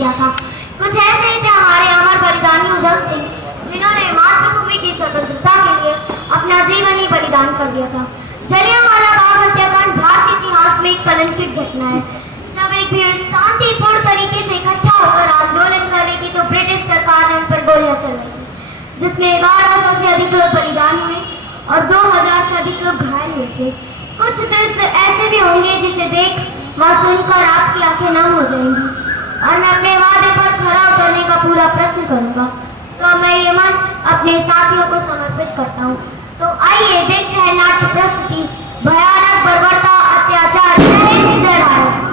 किया था। कुछ ऐसे ही थे हमारे अमर बलिदानी उधम सिंह, जिन्होंने मातृभूमि की स्वतंत्रता के लिए अपना जीवन ही बलिदान कर दिया था। जलियांवाला बाग हत्याकांड भारतीय इतिहास में एक कलंकित घटना है। जब एक भीड़ शांतिपूर्ण तरीके से इकट्ठा होकर आंदोलन कर रही थी तो ब्रिटिश सरकार ने उन पर गोलियां चलाई थी, जिसमें 1200 से अधिक लोग बलिदान हुए और 2000 से अधिक लोग घायल हुए थे। कुछ दृश्य ऐसे भी होंगे जिसे देख व सुनकर आपकी आंखें नम हो जाएंगी और मैं अपने वादे पर खरा उतरने का पूरा प्रयत्न करूंगा। तो मैं ये मंच अपने साथियों को समर्पित करता हूँ। तो आइए देखते हैं नाट्य प्रस्तुति भयानक बर्बरता अत्याचार। जय हिंद, जय भारत।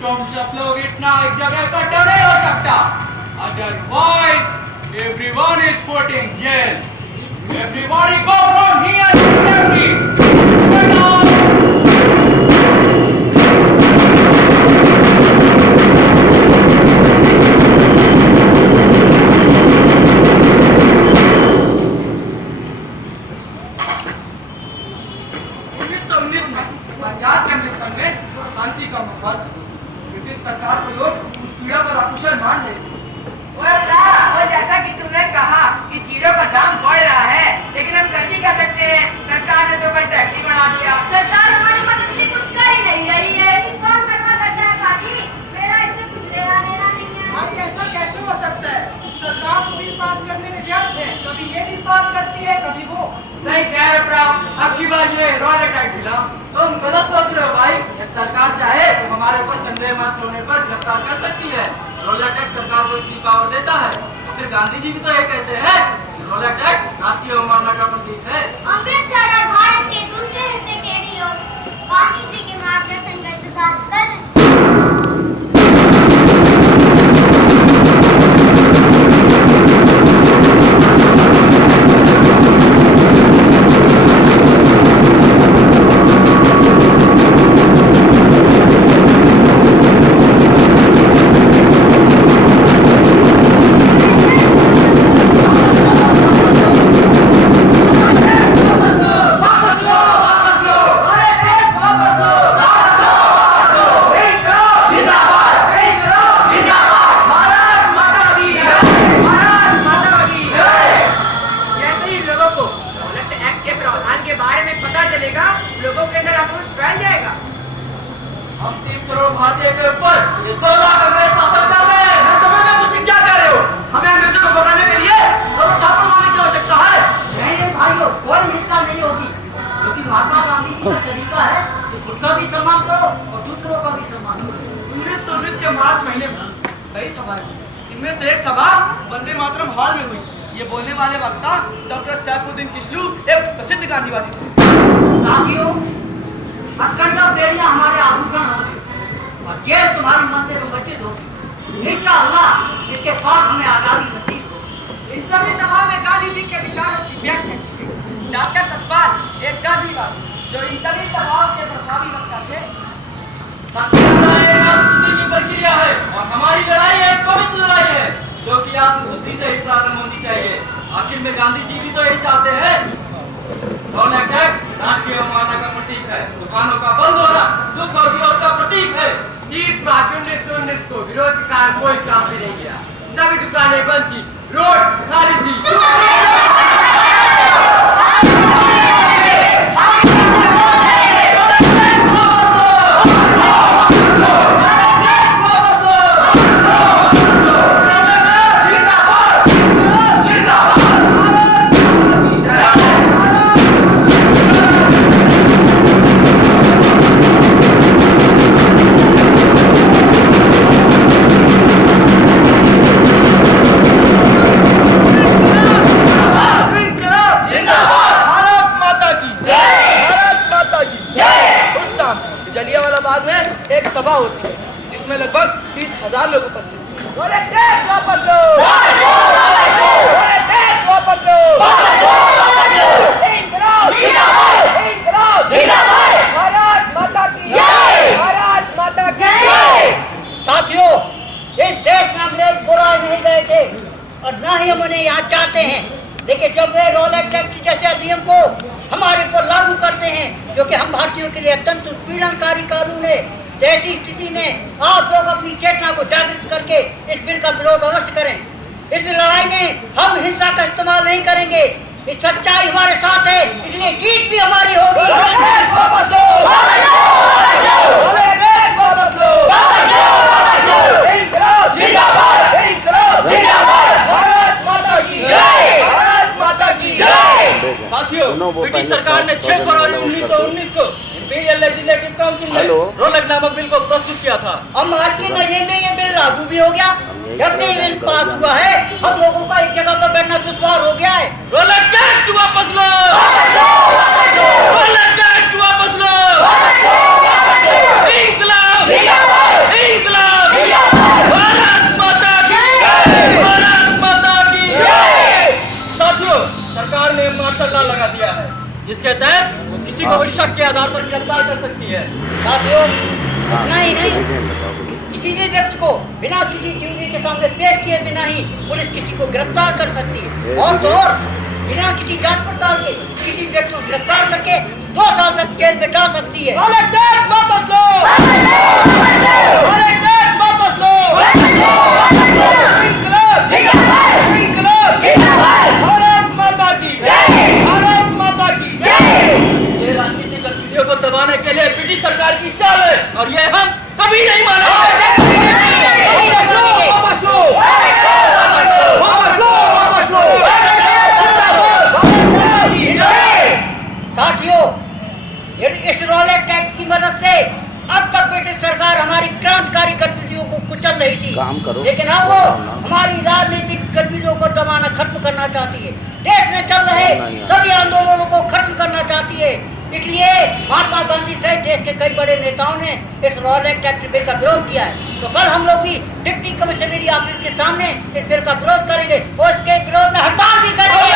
तुम सब लोग इतना एक जगह इकट्ठा नहीं हो सकता, otherwise everyone is put in jail. Everybody go from here to Delhi. Get out. शांति का माहौल, ब्रिटिश सरकार को लोग पीड़ा पर आकुशल मान सही कह रहे प्राव, अब की बार ये रॉयल अटैक मिला। तुम गलत सोच रहे हो भाई। यदि सरकार चाहे तो हमारे ऊपर संदेह मात्र होने पर गिरफ्तार कर सकती है। रोलेट एक्ट सरकार को इतनी पावर देता है। फिर गांधी जी भी तो ये कहते हैं रोलेट एक्ट राष्ट्रीय अवमानना का प्रतीक है। अमृतसर और भारत के दूसरे हिस्से के भी लोग गांधी जी के मार्गदर्शन का इंतजार कर रहे हैं। हम 30 करोड़ भारतीय के ऊपर ये 2 लाख अंग्रेज शासन कर रहे हैं। मैं समझ में मुझे क्या कह रहे हो? हमें अंग्रेजों को भगाने के लिए दोनों थापड़ मारने की आवश्यकता है। नहीं भाइयों, कोई हिंसा नहीं होगी, क्योंकि महात्मा गांधी जी का तरीका है कि खुद का भी सम्मान करो और दूसरों का भी सम्मान करो। 1919 के मार्च महीने में कई सभाएं हुई। इनमें से एक सभा वंदे मातरम हॉल में हुई। ये बोलने वाले वक्ता डॉक्टर सैफुद्दीन किशलू एक प्रसिद्ध गांधीवादी थे। साथियों, अखंड बेड़ियां हमारे आभूषण होंगे और जेल तुम्हारी मंदिर में मस्जिद होगी। इंशाअल्लाह इसके बाद हमें आजादी नसीब होगी। इन सभी सभाओं में गांधी जी के विचारों की व्याख्या की गई। डॉक्टर सतपाल एक गांधीवादी जो इन सभी सभाओं के प्रभावी वक्ता थे। सत्याग्रह एक आत्मशुद्धि की प्रक्रिया है और हमारी लड़ाई एक पवित्र लड़ाई है जो कि आत्मशुद्धि से ही प्रारंभ होनी चाहिए। आखिर में गांधी जी भी तो यही चाहते हैं। रोलेट एक्ट राष्ट्रीय अवमानना का प्रतीक है। दुकानों का बंद होना दुख और विरोध का प्रतीक है। 30 मार्च 1919 को विरोध के कारण कोई काम भी नहीं गया। सभी दुकानें बंद थी, रोड खाली थी। एक सभा होती है जिसमें लगभग 30,000 लोग उपस्थित थे। रोलेट एक्ट वापस लो! रोलेट एक्ट वापस लो! इंकलाब! इंकलाब! भारत माता की जय! भारत माता की जय! साथियों, इस देश में अंग्रेज बुलाए नहीं गए थे और न ही हम उन्हें याद चाहते हैं, लेकिन जब वे रोलेट एक्ट जैसे अधिनियम को हमारे ऊपर लागू करते हैं जो कि हम भारतीयों के लिए अत्यंत उत्पीड़नकारी कानून है, तो ऐसी स्थिति में आप लोग अपनी चेतना को जागृत करके इस बिल का विरोध अवश्य करें। इस लड़ाई में हम हिंसा का इस्तेमाल नहीं करेंगे। इस सच्चाई हमारे साथ है, इसलिए जीत भी हमारी होगी। वापस लो! रोलेट एक्ट वापस लो! इंकलाब! इंकलाब! भारत माता की जय! भारत माता की जय! साथियों, ब्रिटिश सरकार ने 6 फरवरी 1919 को इंपीरियल लेजिस्लेटिव काउंसिल में रोलेट नामक बिल को प्रस्तुत किया था। अब मार्च के महीने में ये बिल लागू भी हो गया। जब से ये बिल पास हुआ है, हम लोगों का एक जगह पर बैठना दुश्वार हो गया है। रोलेट एक्ट वापस लो! रोलेट एक्ट वापस लो! इंकलाब! इंकलाब! भारत माता की जय! भारत माता की जय! साथियों, सरकार ने मार्शल लॉ लगा दिया है जिसके तहत वो किसी को भी शक के आधार पर गिरफ्तार कर सकती है। साथियों, इतना ही नहीं, किसी भी व्यक्ति को बिना किसी चीज के सामने पेश किए बिना ही पुलिस किसी को गिरफ्तार कर सकती है और तो और बिना किसी जांच पड़ताल के किसी व्यक्ति को गिरफ्तार करके 2 साल तक जेल में डाल सकती है। रोलेट एक्ट वापस लो! रोलेट एक्ट वापस लो! इंकलाब! इंकलाब! भारत माता की जय! भारत माता की जय! ये राजनीतिक गतिविधियों को दबाने के लिए ब्रिटिश सरकार की चाल है और ये हम कभी नहीं मानेंगे। वापस लो! वापस लो! वापस लो! भारत माता की जय! मदद से अब तक ब्रिटिश सरकार हमारी क्रांतिकारी गतिविधियों को कुचल रही थी, लेकिन अब वो हमारी राजनीतिक गतिविधियों को दबाना खत्म करना चाहती है। देश में चल रहे सभी आंदोलनों को खत्म करना चाहती है। इसलिए महात्मा गांधी सहित देश के कई बड़े नेताओं ने इस रॉयल एक्ट बिल का विरोध किया है। तो कल हम लोग भी डिप्टी कमिश्नरी ऑफिस के सामने इस बिल का विरोध करेंगे और इसके विरोध में हड़ताल भी करेंगे।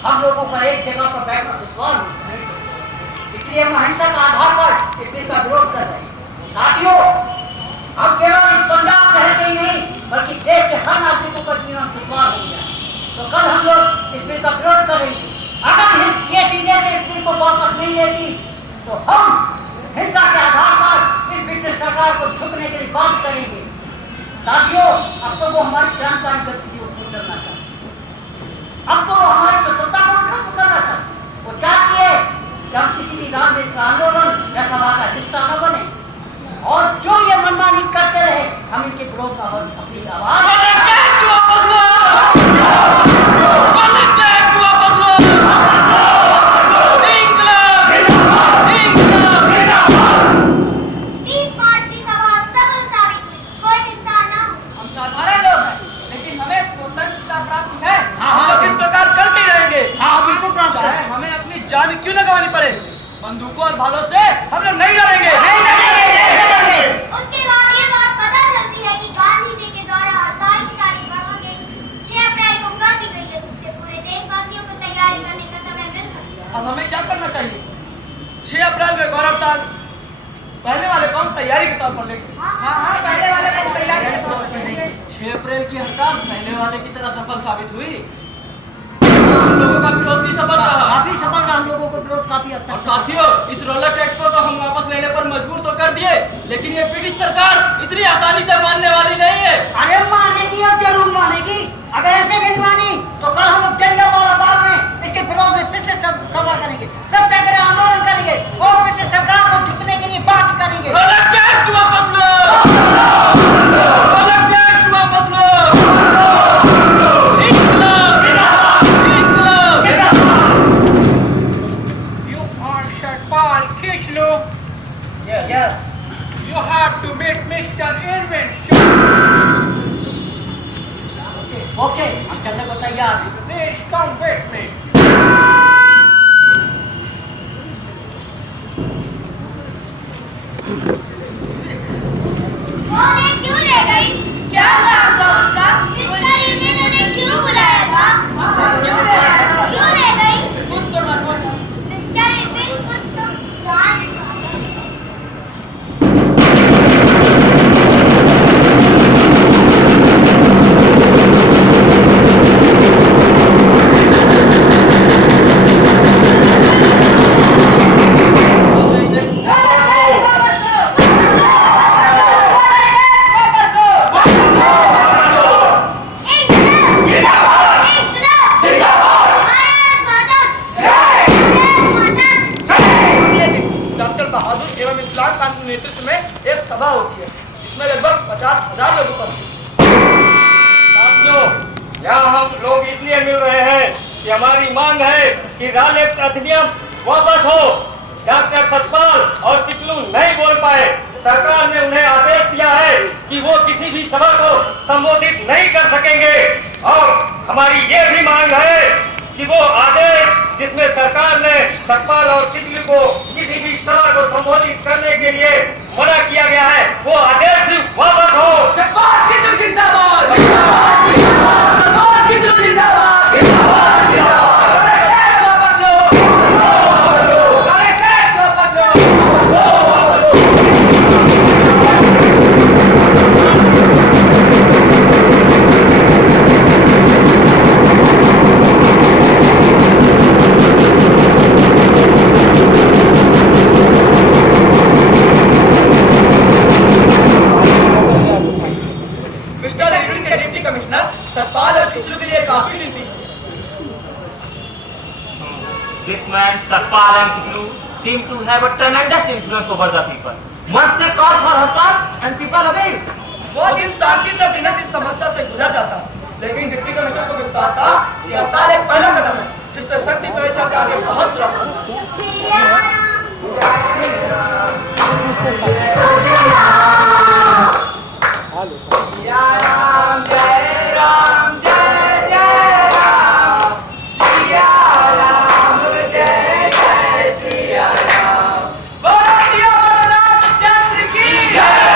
हम लोगों का एक जगह पर बैठना दुश्वार होता है, इसलिए हम अहिंसक आधार पर इस बिल का विरोध कर रहे हैं। साथियों, हम केवल इस पंजाब शहर के ही नहीं बल्कि देश के हर नागरिकों का जीवन दुश्वार हो गया। तो कल हम लोग इस बिल का विरोध करेंगे। अगर ये चीजें इस बिल को वापस नहीं लेती तो हम हिंसा के आधार पर इस ब्रिटिश सरकार को झुकने के लिए बात करेंगे। साथियों, अब तो वो हमारी क्रांतिकारी गतिविधियों को करना चाहते, अब तो हमारी स्वतंत्रता को खत्म करना चाहते। वो चाहती है कि हम किसी भी राजनीतिक आंदोलन या सभा का हिस्सा न बने और जो ये मनमानी करते रहे हम इनके विरोध में अपनी आवाज जान क्यों लगानी पड़े, बंदूकों और भालों से हम लोग नहीं डरेंगे। उसके बाद ये बात पता चलती है कि गांधी जी के द्वारा हड़ताल की तारीख बढ़ा के 6 अप्रैल को कर दी गई है, जिससे पूरे देशवासियों को तैयारी करने का समय मिल सकता है। अब हमें क्या करना चाहिए? 6 अप्रैल को एक और हड़ताल, पहले वाले कौन तैयारी के तौर पर लेंगे? हाँ, पहले वाले कौन तैयारी के तौर पर लेंगे? 6 अप्रैल की हड़ताल पहले वाले की तरह सफल साबित हुई। हम लोगों का विरोध भी सफल रहा, काफी सफल रहा। हम लोगों को विरोध काफी हद और तक। साथियों, इस रोलर एक्ट को तो हम वापस लेने पर मजबूर तो कर दिए, लेकिन ये ब्रिटिश सरकार इतनी आसानी से मानने वाली नहीं है। अरे मानेगी और जरूर मानेगी। अगर ऐसे नहीं मानी तो कल हम लोग जलियांवाला बाग में इसके विरोध में फिर से सभा करेंगे, सत्याग्रह आंदोलन करेंगे और ब्रिटिश सरकार को झुकने के लिए बात करेंगे। रोलर एक्ट वापस लो, रोलर एक्ट वापस लो। Yes. You have to meet Mr. Invention. Okay, हम चलने को तैयार हैं। Please come with me. वो उन्हें क्यों ले गई? क्या काम था उसका? मिस्टर इरविन उन्हें क्यों बुलाया था? क्यों ले गई? कुछ तो गड़बड़ था। मिस्टर इरविन कुछ तो जान नेतृत्व में एक सभा होती है जिसमें लगभग 50,000 लोग उपस्थित हैं। साथियों, यहाँ हम लोग इसलिए मिल रहे हैं कि हमारी मांग है कि रॉयल एक्ट अधिनियम वापस हो। डॉक्टर सतपाल और किचलू नहीं बोल पाए। सरकार ने उन्हें आदेश दिया है कि वो किसी भी सभा को संबोधित नहीं कर सकेंगे और हमारी ये भी मांग है कि वो आदेश जिसमें सरकार ने सतपाल और किचलू को किसी भी सभा को संबोधित करने के लिए मना किया गया है, वो आदेश भी वापस हो। सतपाल किचलू जिंदाबाद, जिंदाबाद, जिंदाबाद। सतपाल किचलू जिंदाबाद, जिंदाबाद, जिंदाबाद। वापस लो, वापस लो, वापस लो। चिंती। This man Satpal and Kichlu seem to have a tremendous influence over the people. Once they called for Hartal and people obeyed. वो दिन शांति से बिना किसी समस्या से गुजर जाता, लेकिन डिप्टी कमिश्नर को विश्वास था कि हड़ताल एक पहला कदम है जिससे शक्ति प्रदर्शन का आगे बहुत बुरा होगा। सिया राम जय राम जय जय राम, सिया राम जय जय सिया राम, बोलो सिया रामचंद्र की जय।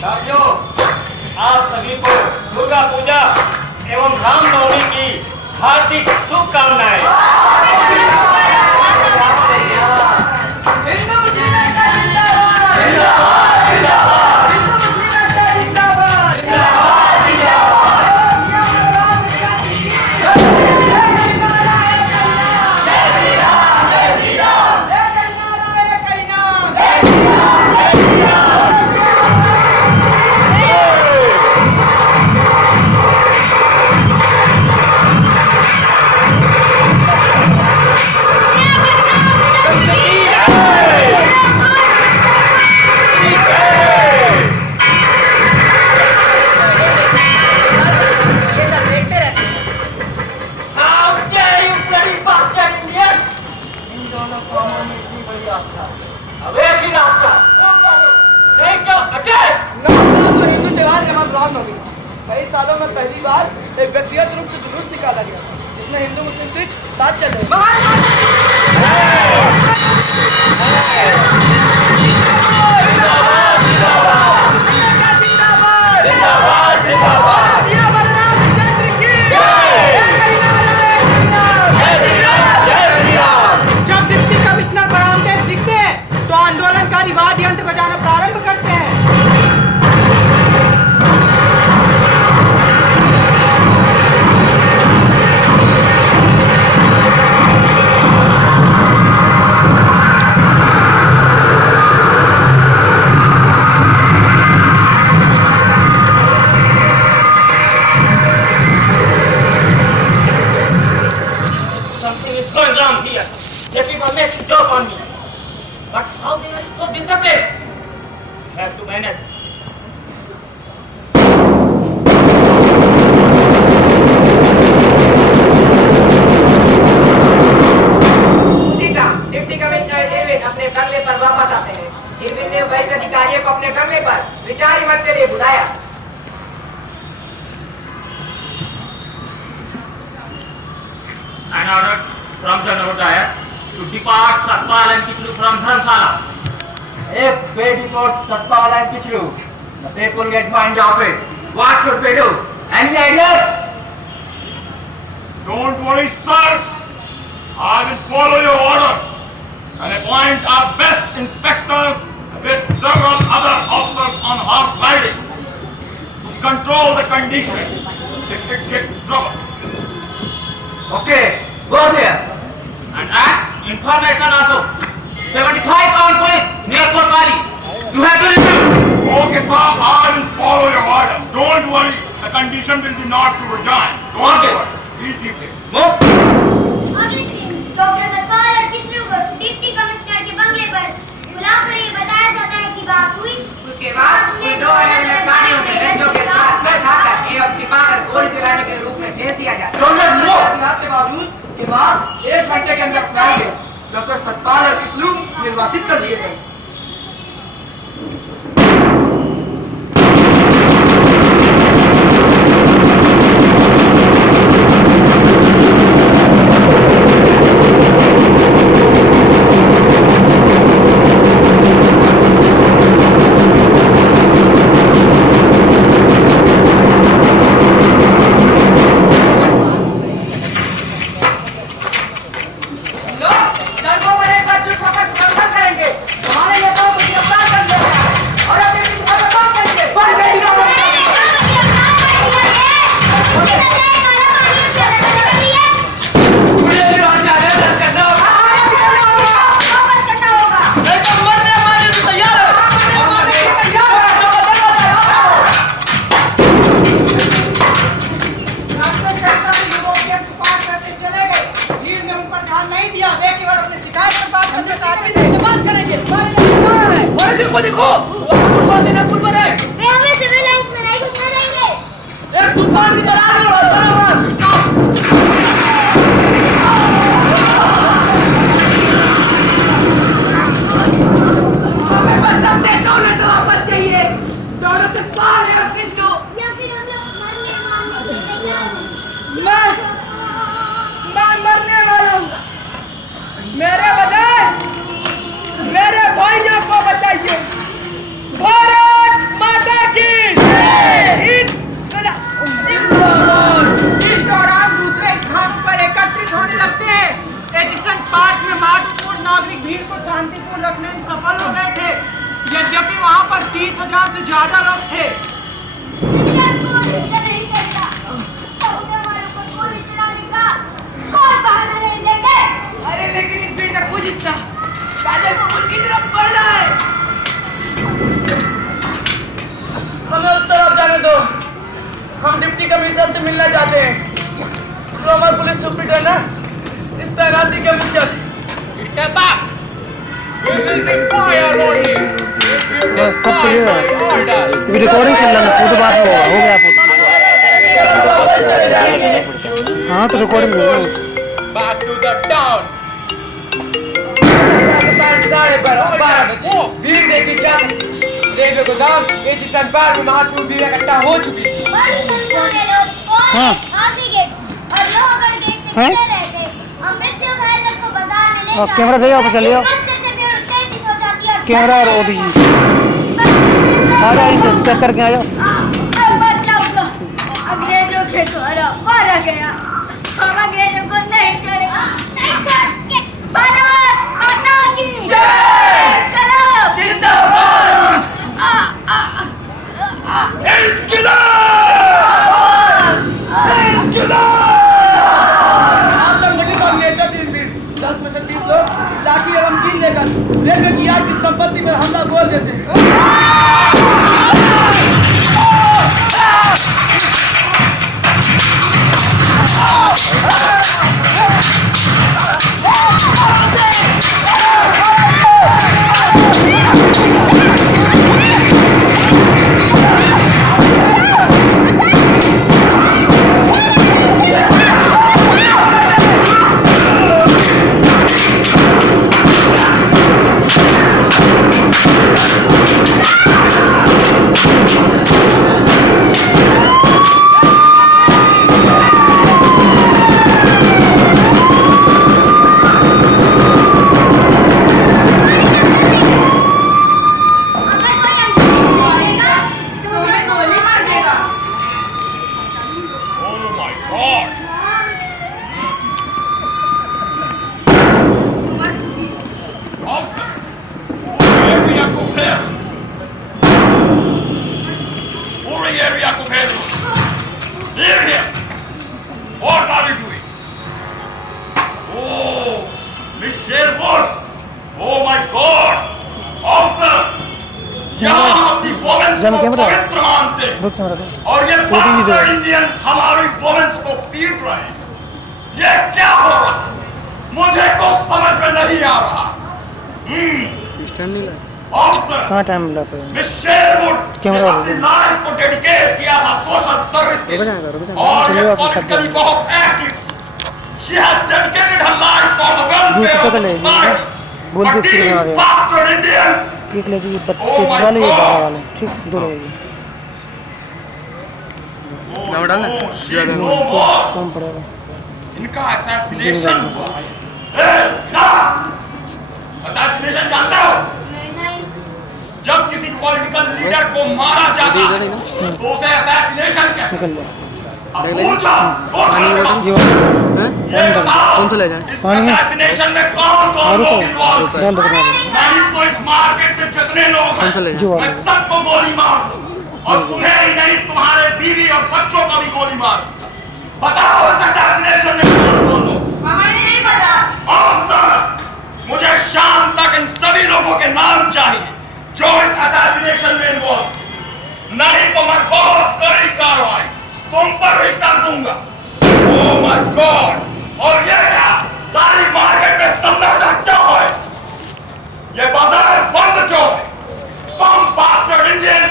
साथियों, आप सभी को दुर्गा पूजा एवं रामनवमी की हार्दिक शुभकामनाएं। हिंदू त्योहार के नाम रामनवमी कई सालों में पहली बार एक व्यक्तिगत रूप से जुलूस निकाला गया जिसमें हिंदू मुस्लिम सिख साथ चले। जब डिप्टी कमिश्नर पर आदेश लिखते हैं तो आंदोलनकारी वाद्य यंत्र बजाना प्रारंभ करते हैं। Something is going wrong here. The people making joke on me. But how they are so disciplined? I have to manage. उसी शाम डिप्टी कमिश्नर इरविन अपने बंगले पर वापस आते हैं। इरविन ने वरिष्ठ अधिकारियों को अपने बंगले पर विचार विमर्श के लिए बुलाया। An order from the Navodaya to depart Satpal and Kichlu from Dharamsala. If they deport Satpal and Kichlu, the people get mind of it. What should we do? Any ideas? Don't worry, sir. I will follow your orders and appoint our best inspectors with several other officers on horse riding to control the condition if it gets trouble. Okay, go there. And information also. 75 pound police near Kotwali. You have to review. Okay, sir. I will follow your orders. Don't worry. The condition will be not to resign. Don't Okay. worry. Please see this. Move. अगले दिन doctor Satpal और किचलू को deputy commissioner के बंगले पर बुलाकर ये बताया जाता है कि बात हुई। उसके बाद उन्हें दो अलग-अलग गाड़ियों में रंजों के साथ बैठाकर एवं छिपाकर गोली चलाने के रूप में भेज दिया जाता है। Soldiers, move. के बावजूद के बाद 1 घंटे के अंदर फैल गए। डॉक्टर सतपाल और किचलू निर्वासित कर दिए गए। लोग सड़कों पर एक साथ जुट होकर प्रदर्शन करेंगे। पुल पर है। वे हमें सिविल लाइंस में नहीं घुसने देंगे। एक तूफान की तरह आगे हमें बस अपने दोनों तो वापस चाहिए। दोनों से पार है और किस लो। या फिर हम लोग मरने मारने के तैयार हैं। मैं मरने वाला हूँ। मेरे बजाय मेरे भाइयों को बचाइए। भारत माता की इस दौरान दूसरे स्थानों पर एकत्रित होने लगते हैं। एजिसन पार्क में महत्वपूर्ण नागरिक भीड़ को शांतिपूर्ण रखने में सफल हो गए थे। यद्यपि वहां पर 30,000 से ज्यादा लोग थे। अरे लेकिन इस भीड़ का कुछ हिस्सा राजा पुल की तरफ बढ़ रहा है। हमें उस तरफ जाने दो। हम डिप्टी कमिश्नर से मिलना चाहते हैं। जो हमारे पुलिस सुपरिटेंडेंट इस तैनाती के मुख्य Step back. We will be fire only. सब तो ये है अभी रिकॉर्डिंग चल रहा है फोटो बाद में हो गया फोटो हाँ तो रिकॉर्डिंग हो गया Back to the town. भीड़ देखी जा सकती रेलवे गोदाम एजिसन पार्क में महत्वपूर्ण भीड़ इकट्ठा हो चुकी थी। बड़ी संख्या में लोग हाँ। हाथी गेट और लोहगढ़ गेट से हैं? गुजर रहे थे। मृत्यु घायल लोग को बाजार में ले और कैमरा दे वापस चलिए। गुस्से से भीड़ उत्तेजित हो जाती है और कैमरा और ओडीजी आ जाओ इधर करके आ जाओ अंग्रेजों के द्वारा मारा गया। हम अंग्रेजों को नहीं छोड़ेंगे। भारत माता की जय। सलाम जिंदाबाद। असंगठित अभिनेता थे भीड़ 10 में से 30 लोग लाठी एवं कील लेकर रेलवे की यार्ड की संपत्ति पर हमला बोल देते हैं। अगर कोई अंग्रेज लेगा तो हमें गोली मार देगा। Oh my God! मर चुकी है। Area को घेर। पूरे एरिया को घेर। Here, here. What are you doing? Oh, Miss Sherwood. Oh my God! Officers! यहाँ हम अपनी वोमेंस जम को कैमरा। पवित्र मानते हैं। रुक कैमरा दे और ये ओटीजी दे। इंडियंस हमारी वोमेंस को पीट रहे हैं। ये क्या हो रहा है? मुझे कुछ समझ में नहीं आ रहा। ऑफिसर कहाँ टाइम मिला था मिस शेरवुड कैमरा ने वाला अपनी दे। लाइफ को डेडिकेट किया था सोशल सर्विस के रुक लिए। जाएगा, रुक जाएगा। और चलिए ये आप थक पॉलिटिकली गए। बहुत active. She has dedicated her life for the welfare of पकड़ ले, society. बोल But के these फिर आ गया। bastard Indians, एक ले जी 32 वाले ये 12 वाले ठीक दो लगेगी oh no, she's no more. कम पड़ेगा इनका assassination हुआ है। assassination जानते हो? नहीं जब किसी पॉलिटिकल लीडर को मारा जाता है तो उसे assassination कहते हैं। निकल जाए अब भूल जाओ, कौन सा लगा? ये ये बताओ, कौन सा ले जाए इस assassination में कौन-कौन और लोग involved हैं? डाल दो नहीं तो इस मार्केट में जितने लोग हैं, जो मैं सबको गोली मार दूं। और तुम्हें ही नहीं, तुम्हारे बीवी और बच्चों को भी गोली मार दूं। बताओ इस assassination में कौन-कौन लोग? हमें नहीं पता। ऑफिसर, मुझे शाम तक इन सभी लोगों के नाम चाहिए जो इस assassination में involved थे। नहीं तो मैं बहुत कड़ी कार्रवाई तुम पर भी कर दूंगा। Oh my God! और ये क्या? सारी मार्केट में सन्नाटा क्यों है? ये बाजार बंद क्यों है? तुम bastard Indians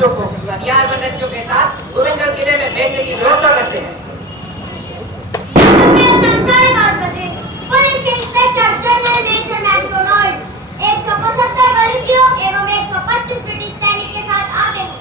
बच्चों को हथियारबंद बच्चों के साथ गोविंदगढ़ किले में भेजने की व्यवस्था करते हैं। साढ़े 5 बजे पुलिस के इंस्पेक्टर जनरल मेजर मैकडोनाल्ड 175 गलीचियों एवं 125 ब्रिटिश सैनिक के साथ आते हैं।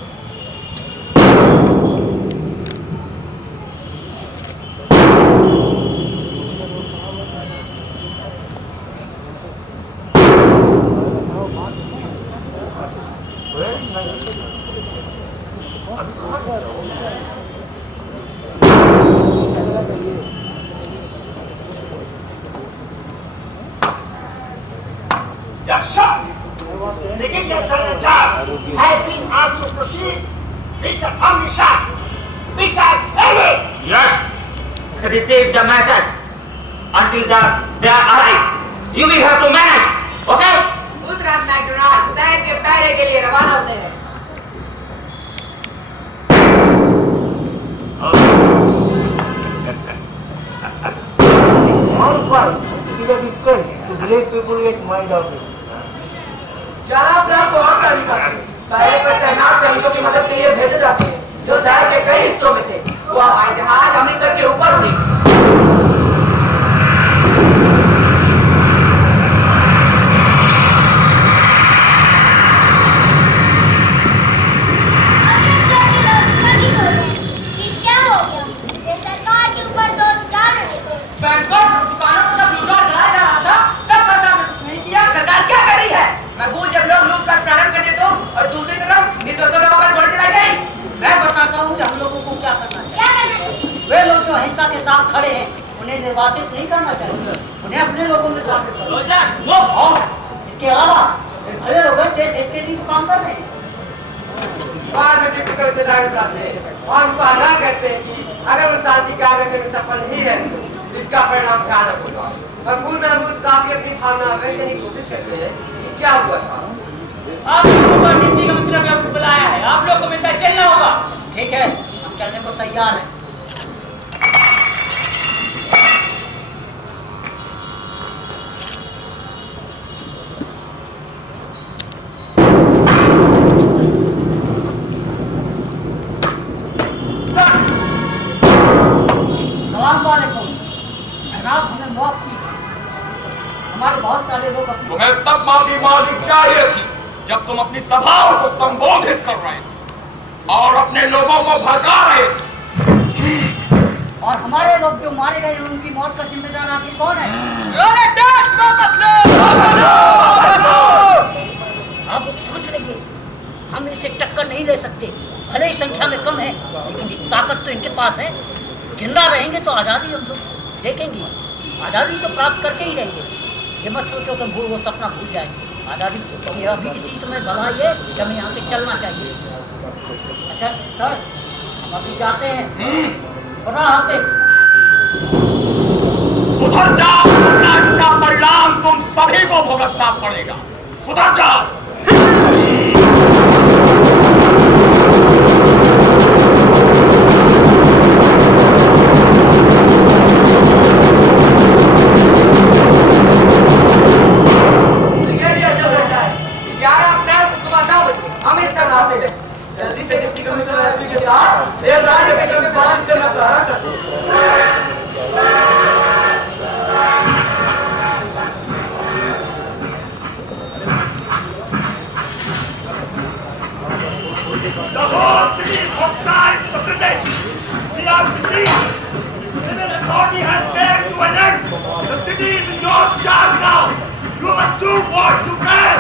Brigadier Colonel Charles has been asked to proceed. Mr. Amritsar, Mr. David. Yes, receive the message. Until they arrive, you will have to manage. Okay? उस रात McDonald शहर के पहरे के लिए रवाना होते हैं। क्या आप रात को और सारी खाते हैं? पहरे पर तैनात सैनिकों की मदद के लिए भेजे जाते हैं जो शहर के कई हिस्सों में थे। वो हवाई जहाज अमृतसर के ऊपर थी। खड़े हैं, उन्हें निर्वाचित नहीं करना चाहिए, उन्हें अपने लोगों में शामिल करना। और इसके अलावा भले लोग इसके लिए काम कर रहे हैं। बाद में डिप्टी से लड़ जाते हैं और उनको आगाह करते हैं कि अगर वो शांति कार्य में सफल नहीं रहते तो इसका परिणाम भयानक होगा। मकबूल महमूद काफी अपनी भावना व्यक्त करने की कोशिश करते हैं कि क्या हुआ था। आप लोगों को डिप्टी कमिश्नर ने आपको बुलाया है, आप लोगों को मेरे साथ चलना होगा। ठीक है, हम चलने को तैयार हैं। हमारे बहुत सारे लोग तुम्हें तब माफी मांगनी चाहिए थी जब तुम अपनी सभाओं को संबोधित कर रहे थे और अपने लोगों को भड़का रहे थे। और हमारे लोग जो मारे गए उनकी मौत का जिम्मेदार आखिर कौन है? आप सोच रहिए, हम इनसे टक्कर नहीं ले सकते। भले ही संख्या में कम है लेकिन ताकत तो इनके पास है। जिंदा रहेंगे तो आज़ादी हम लोग देखेंगे, आज़ादी तो प्राप्त करके ही रहेंगे। ये मत सोचो कि वो सपना भूल जाएंगे। आज़ादी अभी किसी समय भलाई है कि हमें यहाँ से चलना चाहिए। अच्छा सर, हम अभी जाते हैं। सुधर जाओ वरना इसका परिणाम तुम सभी को भुगतना पड़ेगा। सुधर जाओ। जल्दी से डिप्टी कमिश्नर एसपी के साथ रेलगाड़ी में बातचीत करना प्रारंभ करते हैं। The whole city is hostile to the British. We have received. Civil authority has came to an end. The city is in your charge now. You must do what you can.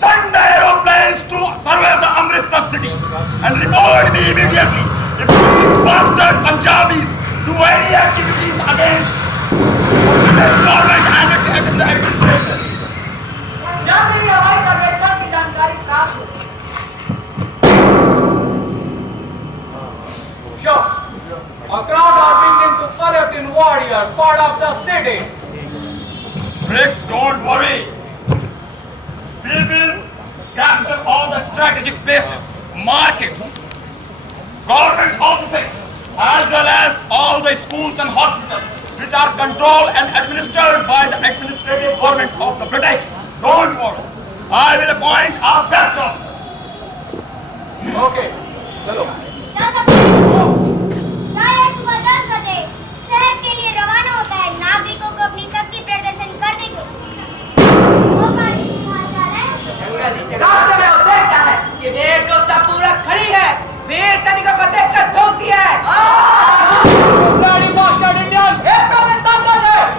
Send the aeroplanes to survey the Amritsar city and report me immediately if these bastard Punjabis do any activities against the British government and the administration. जल्द ही हवाई सर्वेक्षण की जानकारी प्राप्त हो। Sure. A crowd are beginning to collect in warriors part of the city. Briggs, don't worry. strategic places, markets, government offices, as well as all the schools and hospitals, which are controlled and administered by the administrative government of the British. Don't worry, I will appoint our best officer. Okay, चलो. 10 अप्रैल tyre सुबह 10 बजे शहर के लिए रवाना होता है नागरिकों को अपनी शक्ति प्रदर्शन करने के रास्ते में वो देखता है कि भेड़ टोकता पूरा खड़ी है भेड़ सैनिकों को देखकर ठोकती है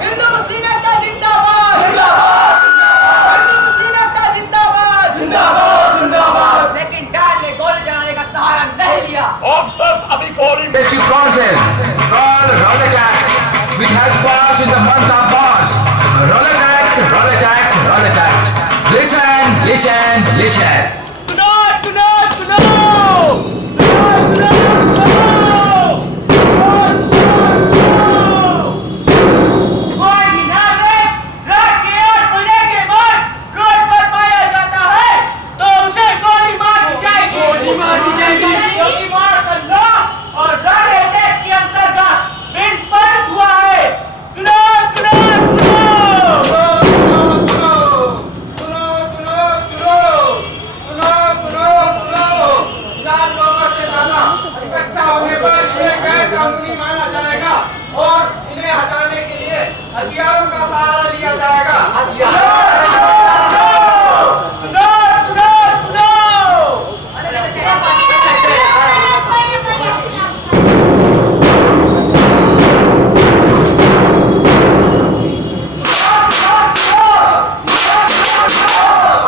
हिंदू मुस्लिम एकता जिंदाबाद हिंदू मुस्लिम एकता जिंदाबाद लेकिन डैड ने गोली चलाने का सहारा नहीं लिया Officers अभी calling. District Council, roll attack, which has passed in the month of March. Roll attack, roll attack, roll attack. Listen, listen, listen. सुनो सुनो सुनो सुनो कोई भी नागरिक रात के 8 बजे के बाद रोड पर पाया जाता है तो उसे गोली मार दी जाएगी क्योंकि मार्शल लॉ और रॉयल एक्ट के अंतर्गत बिल पारित हुआ है सुनो सुनो कानूनी माना जाएगा और इन्हें हटाने के लिए हथियारों का सहारा लिया जाएगा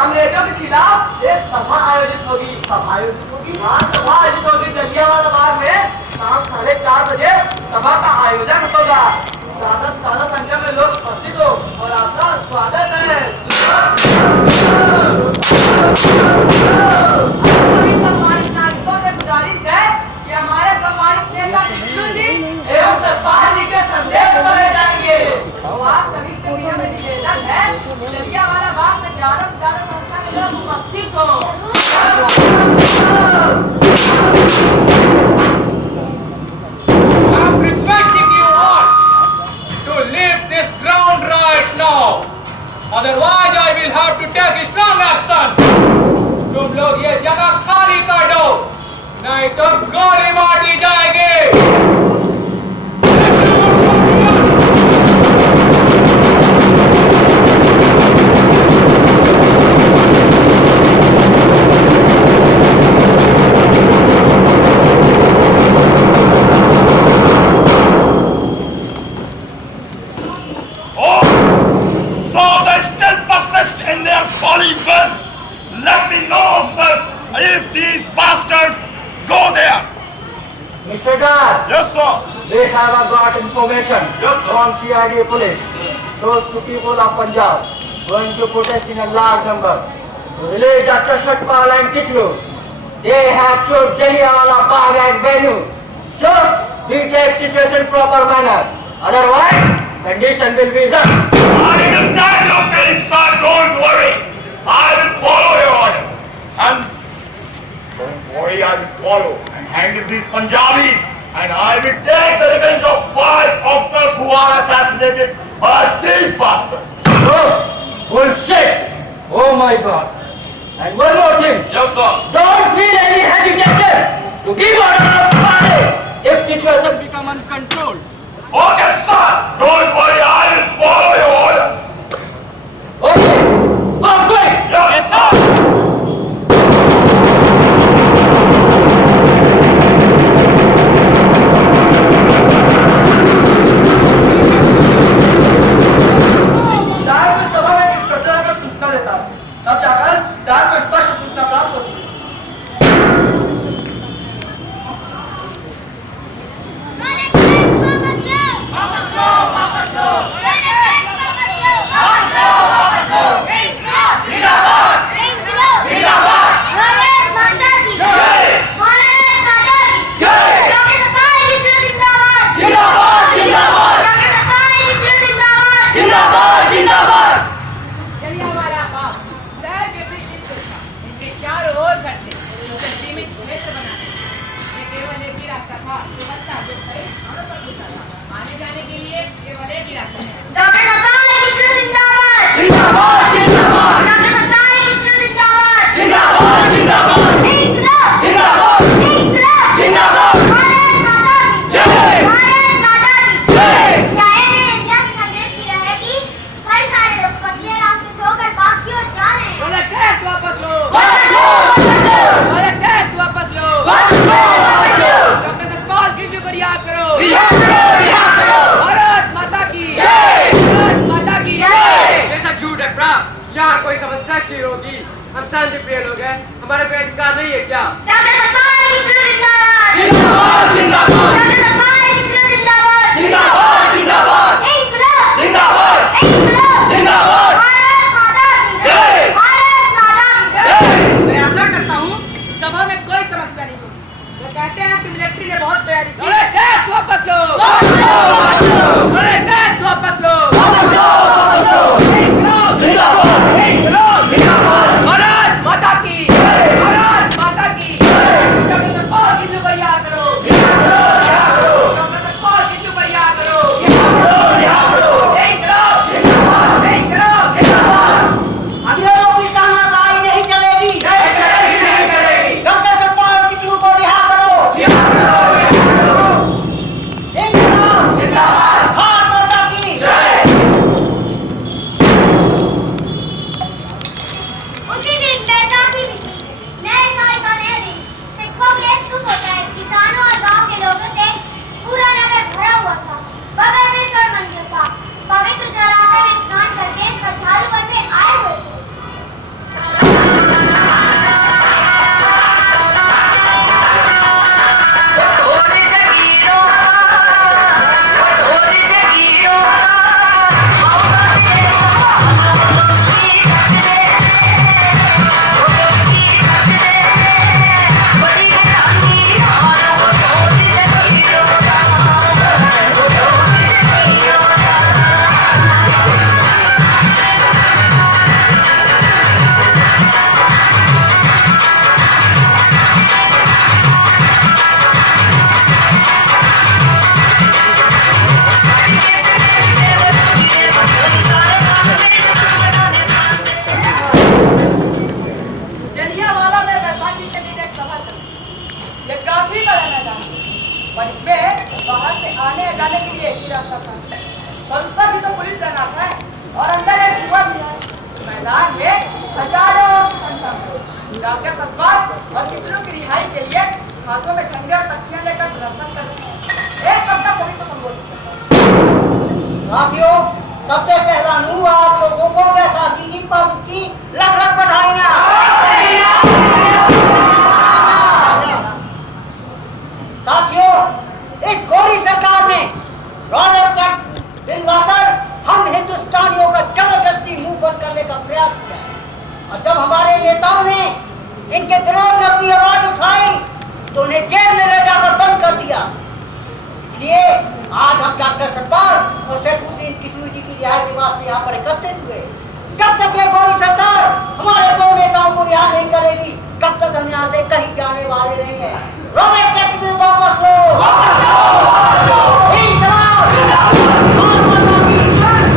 अंग्रेजों के खिलाफ एक सभा आयोजित होगी सभा आयोजित होगी जलियांवाला बाग में शाम 4:30 बजे सभा का आयोजन होगा ज्यादा से ज्यादा संख्या में लोग उपस्थित हो और आपका स्वागत है सभी सम्मानित नागरिकों से गुजारिश है कि हमारे सम्मानित नेता किचलू जी एवं सरपाल जी के संदेश पढ़े जाएंगे तो आप सभी से विनम्र निवेदन है जलियांवाला बाग में ज्यादा से ज्यादा संख्या में लोग उपस्थित हो I'm requesting you all to leave this ground right now. Otherwise, I will have to take strong action. तुम लोग ये जगह खाली कर दो, नहीं तो गोली मार दी जाएगी. Let me know, sir, if these bastards go there. Mr. Dar, Yes, sir. we have got information Yes, sir. from CID police. Those two people of Punjab going to protest in a large number to release Dr. Satpal and Kichlu. They have chosen Jallianwala Bagh as venue. So, we take situation proper manner. Otherwise, condition will be done. I understand your feelings, sir. Don't worry. I will follow your orders. And don't worry, I will follow and handle these Punjabis. And I will take the revenge of 5 officers who are assassinated by these bastards. Oh, bullshit! Oh my God! And one more thing. Yes, sir. Don't feel any hesitation to give order of fire if situation become uncontrolled. Okay, sir. Don't worry, I will follow your orders. Okay. Mark quick. Yes, sir. डार में सभा में इस प्रकार का सूचना देता है तब जाकर डार को स्पष्ट सूचना प्राप्त होती है वापस लो था जो बच्चा जो खरीद सड़क पर घुसा था। आने जाने के लिए केवल एक ही रास्ता है। डॉक्टर सत्तार कृष्ण जिंदाबाद। जिंदाबाद जिंदाबाद डॉक्टर सत्तार कृष्ण जिंदाबाद। जिंदाबाद जिंदाबाद इंकलाब जिंदाबाद इंकलाब जिंदाबाद भारत माता की जय। भारत माता की जय। न्याय ने इंडिया से संदेश दिया है कि कई सारे लोग पतले रास्ते से होकर बाग की ओर जा रहे हैं। बोले टैक्स वापस लो वापस लो, वापस लो। बोले टैक्स वापस लो वापस लो, वापस लो। डॉक्टर सतपाल की को रिहा करो रिहा करो, रिहा करो। भारत माता की जय। भारत माता की जय। ये सब झूठ है प्राप। यहाँ कोई समस्या क्यों होगी? हम शांति प्रिय लोग हैं, हमारा कोई अधिकार नहीं है क्या? डॉक्टर सत्तार कृष्ण जिंदाबाद। जिंदाबाद जिंदाबाद डॉक्टर सत्तार कृष्ण जिंदाबाद। जिंदाबाद जिंदाबाद इंकलाब जिंदाबाद इंकलाब जिंदाबाद भारत माता की जय। भारत माता की जय। मैं आशा करता हूँ सभा में कोई समस्या नहीं होगी। वो कहते हैं कि मिलिट्री ने बहुत तैयारी की। बोले टैक्स वापस लो वापस लो, वापस लो। बोले टैक्स वापस लो वापस लो, वापस लो। इंकलाब जिंदाबाद इंकलाब जिंदाबाद भारत माता की भारत माता की डॉक्टर सतपाल की को रिहा करो डॉक्टर सतपाल की को रिहा करो इंकलाब जिंदाबाद इंकलाब जिंदाबाद अंग्रेजों की तानाशाही नहीं चलेगी। नहीं चलेगी नहीं चलेगी डॉक्टर सत्तार किचलू को रिहा करो। इंकलाब जिंदाबाद भारत माता की उसी दिन बैसाखी भी थी। नए साल का नया दिन सिखों के सुख होता है। किसानों और गांव के लोगों से पूरा नगर भरा हुआ था। बगल में स्वर्ण मंदिर था। पवित्र जलाशय में स्नान करके श्रद्धालु वन में आए हुए थे। जलियांवाला में बैसाखी के दिन एक सभा चली। ये काफी बड़ा मैदान था, पर इसमें बाहर से आने या जाने के लिए एक ही रास्ता था। और उस पर भी तो पुलिस तैनात है और अंदर एक कुआं भी है। मैदान में हजारों की संख्या में डॉक्टर सतपाल और किचलू की रिहाई के लिए हाथों में झंडे और तख्तियां लेकर प्रदर्शन कर रहे हैं। एक वक्ता सभी को संबोधित करता है। साथियों, सबसे पहला नूर आप लोगों को बैसाखी की पर्व की लख लख बधाइयां। साथियों, इस गोरी सरकार ने रॉयल एक्ट बिल लाकर हम हिंदुस्तानियों का जबरदस्ती मुंह बंद करने का प्रयास किया है। और जब हमारे नेताओं ने इनके विरोध में अपनी आवाज उठाई तो उन्हें जेल में ले जाकर बंद कर दिया। इसलिए आज हम डॉक्टर सत्तार और सैफुद्दीन किचलू जी की रिहाई के बाद से यहाँ पर एकत्रित हुए। जब तक ये गोरी सरकार हमारे दो नेताओं को रिहा नहीं करेगी, तब तक हम यहाँ से कहीं जाने वाले नहीं है। रॉयल एक्ट बिल वापस लो, वापस लो, वापस लो। इंकलाब जिंदाबाद, भारत माता की जय।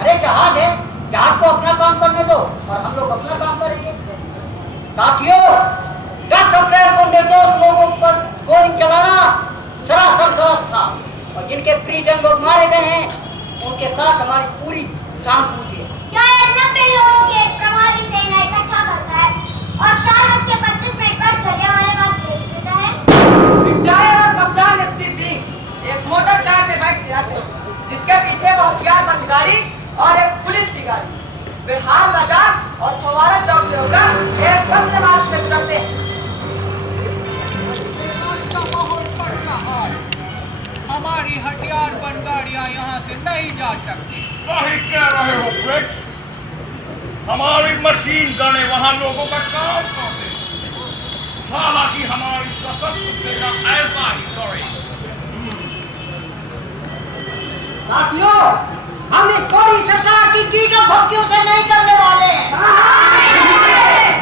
अरे जहाज है, जहाज को अपना काम करने दो और हम लोग अपना काम करेंगे। साथियों, 10 अप्रैल को निर्दोष लोगों पर गोली चलाना सरासर गलत था और जिनके परिजन लोग मारे गए हैं उनके साथ हमारी पूरी सहानुभूति है। यह 90 लोगों की एक प्रभावी सेना इकट्ठा करता है और 4:25 पर जलियांवाला बाग भेज देता है। रिटायर और कप्तान एफसी बिंग एक मोटर कार में बैठ जाते हैं, जिसके पीछे वो हथियारबंद गाड़ी और एक पुलिस की गाड़ी वे हाल बाजार और फवारा चौक से होकर एक बंद मार्ग से गुजरते हैं। हमारी हथियारबंद गाड़ियां यहाँ से नहीं जा सकती। सही कह रहे हो ब्रिक्स। हमारी मशीन गने वहां लोगों का काम करते हैं। हालांकि हमारी सशस्त्र सेना ऐसा ही करे। साथियों, हम इस गोरी सरकार की कीटों भक्तियों से नहीं करने वाले हैं।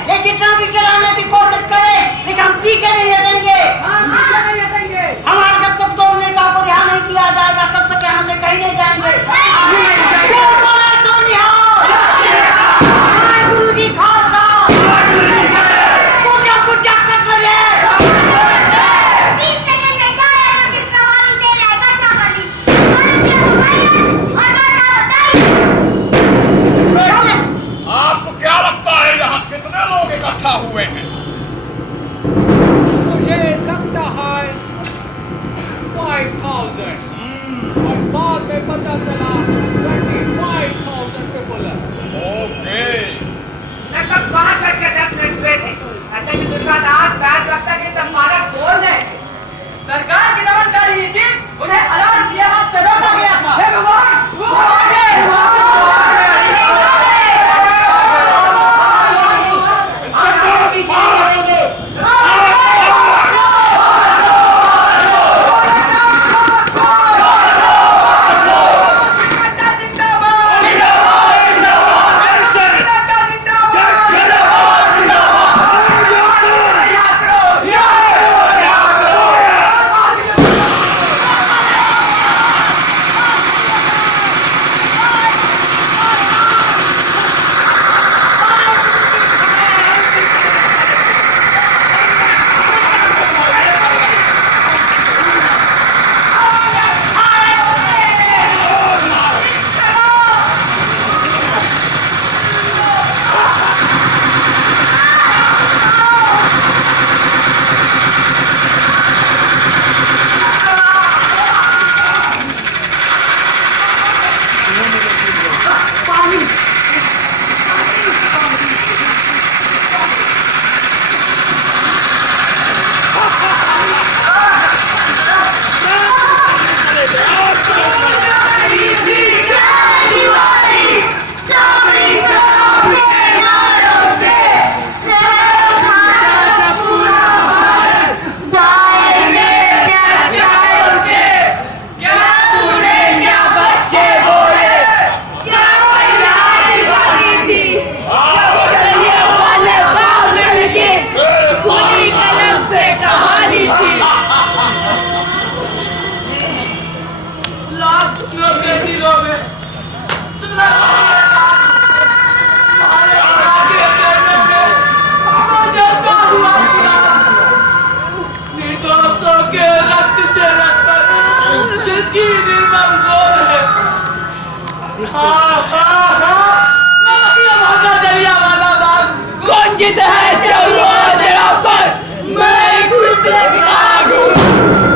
ये जितना भी डराने की कोशिश करे लेकिन हम पीछे नहीं हटेंगे। हमारा जब तक दो नेता को रिहा नहीं किया जाएगा तब तक यहाँ से कहीं नहीं जाएंगे। गुरु जी खालसा पूजा कर रहे हैं। 30 सेकंड में 4000 की कमानी से इकट्ठा कर ली। गुरुजी को भाई और घटना बताइए। आपको क्या लगता है यहाँ कितने लोग इकट्ठा हुए हैं? मुझे लगता है 5000 और बाद में पता चला 25,000 people है। ओके। लगभग 5 बज के 10 मिनट हुए थे। अध्यक्ष दुर्गादास बैठ वक्त के संपादक बोल रहे थे। सरकार की दमनकारी नीति उन्हें अलार्म की आवाज से रोका गया था। हे भगवान! कुंजित है चलो तेरा पर मैं गुरु लागू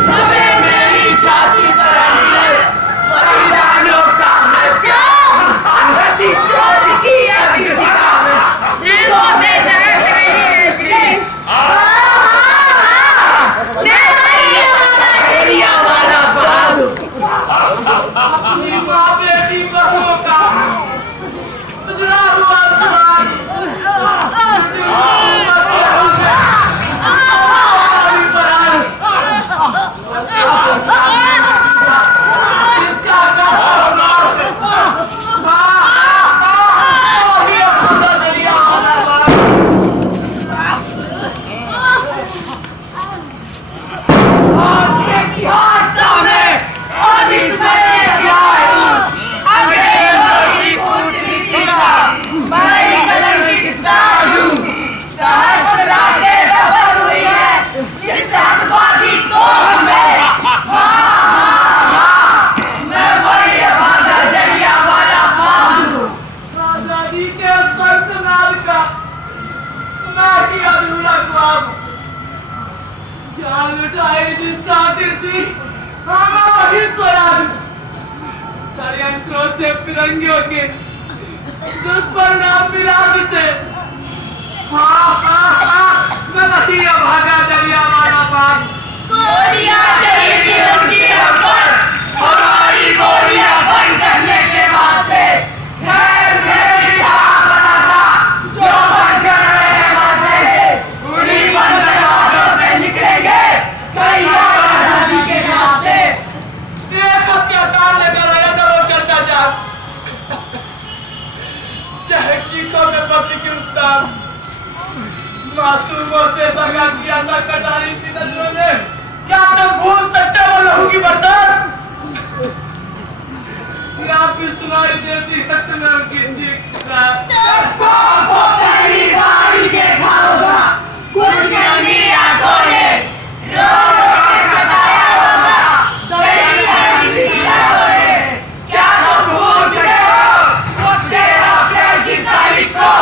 हमें मेरी छाती पर बलिदानों का नशा प्रतिशोध की अभिषेक दिलों में नाक रही है श्री तेरिया वाला बाबू अपनी माँ बेटी बहुओं का उजड़ा हुआ सुहानी से फिरंगियों के दुष्परिणाम मिलाद से मैं नहीं भागा जलिया वाला बाग गोलियां चली थी उनकी हम पर हमारी गोलियां बंद करने के वास्ते खैर मेरी पता था जो बंद कर रहे हैं वास्ते उन्हीं बंदर वालों से निकलेंगे कई और आजादी के रास्ते। ये हत्याकांड लेकर आया था वो चलता जा कि उस शाम मासूमों से दगा किया था कटारी की नजरों ने? क्या तुम भूल सकते हो लहू की बरसात? क्या भी सुनाई देती है तुम्हें उनकी चीख? पहली बार ही देखा होगा कुछ जंगली आंखों ने रो रो के सताया होगा तेरी जंगली आंखों ने। क्या तुम भूल गए हो उस तेरा प्यार की तारीख को?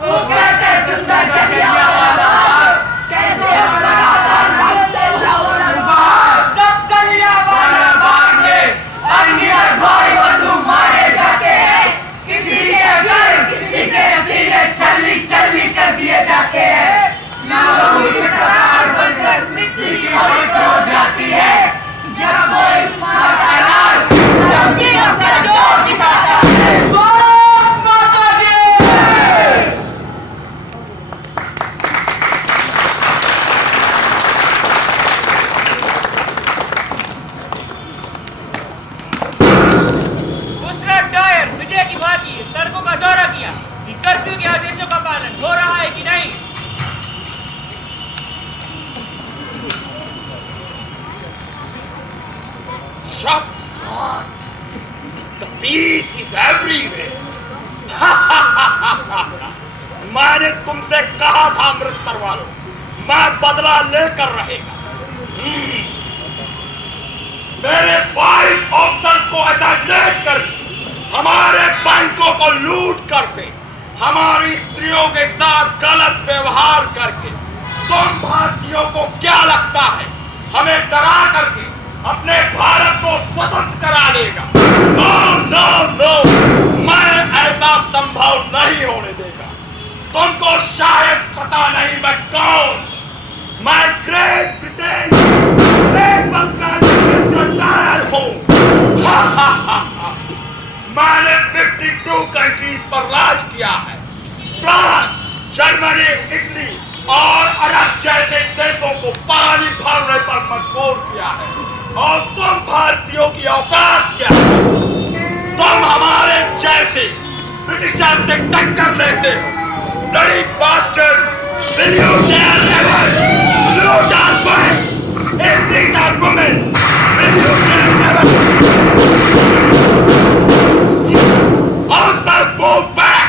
वो कैसे सुंदर कन्या वाला कैसे अपना रंगते लहू रंगबाज जब चलिया वाला बाग में अंगिरत भाई बंदूक मारे जाते हैं, किसी के सर किसी के सीने छल्ली छल्ली कर दिए जाते हैं। लहू की करार बनकर मिट्टी की पवित्र हो जाती है जब वो इस मातालाल तमसीलों का जोर दिखाता है। माता जी मुशर्रफ डायर विजय की भांति सड़कों का दौरा किया कि कर्फ्यू के आदेशों का पालन हो रहा है कि नहीं। The peace is everywhere. मैंने तुमसे कहा था अमृतसर वालों, मैं बदला लेकर रहेगा। मेरे 5 ऑफिसर्स को असैसिनेट करके, हमारे बैंकों को लूट करके, हमारी स्त्रियों के साथ गलत व्यवहार करके तुम भारतीयों को क्या लगता है हमें डरा करके अपने भारत को स्वतंत्र करा देगा? नो नो नो, मैं ऐसा संभव नहीं होने देगा। तुमको शायद पता नहीं मैं कौन, मैं ग्रेट ब्रिटेन ग्रेट पर्सनैलिटी हूँ। मैंने 52 कंट्रीज पर राज किया है। फ्रांस, जर्मनी, इटली और अरब जैसे देशों को पानी भरने पर मजबूर किया है। और तुम भारतीयों की औकात क्या है? तुम हमारे जैसे ब्रिटिशर से टक्कर लेते हो। Bloody bastard! Will you dare ever loot our banks, eat our women? Will you dare ever? Officers, move back!